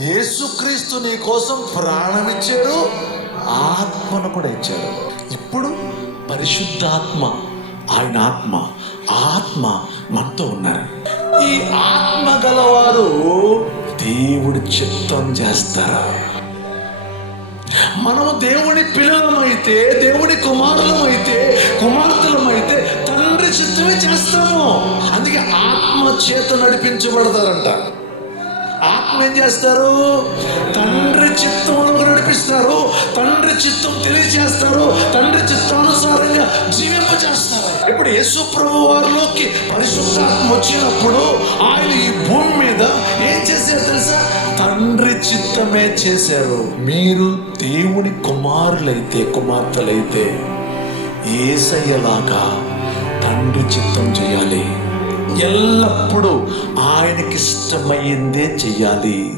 యేసుక్రీస్తు నీ కోసం ప్రాణం ఇచ్చాడు, ఆత్మను కూడా ఇచ్చాడు. ఇప్పుడు పరిశుద్ధాత్మ, ఆయన ఆత్మ మనతో ఉన్నారు. ఈ ఆత్మ గలవారు దేవుడి చిత్తం చేస్తారు. మనము దేవుని పిల్లలమైతే, దేవుని కుమార్తెలమైతే తండ్రి చిత్తమే చేస్తాము. అందుకే ఆత్మ చేత నడిపించబడతారంట. ఆత్మ ఏం చేస్తారు? తండ్రి చిత్తంలో నడిపిస్తారు, తండ్రి చిత్తం తెలియజేస్తారు, తండ్రి చిత్తానుసారంగా జీవింపజేస్తారు. ఇప్పుడు యేసు ప్రభు వారిలోకి పరిశుద్ధాత్మ వచ్చినప్పుడు ఆయన ఈ భూమి మీద ఏం చేశారు తెలుసా? తండ్రి చిత్తమే చేశారు. మీరు దేవుని కుమార్తెలైతే యేసయ్యలాగా తండ్రి చిత్తం చేయాలి. ఎల్లప్పుడూ ఆయనకి ఇష్టమైందే చెయ్యాలి.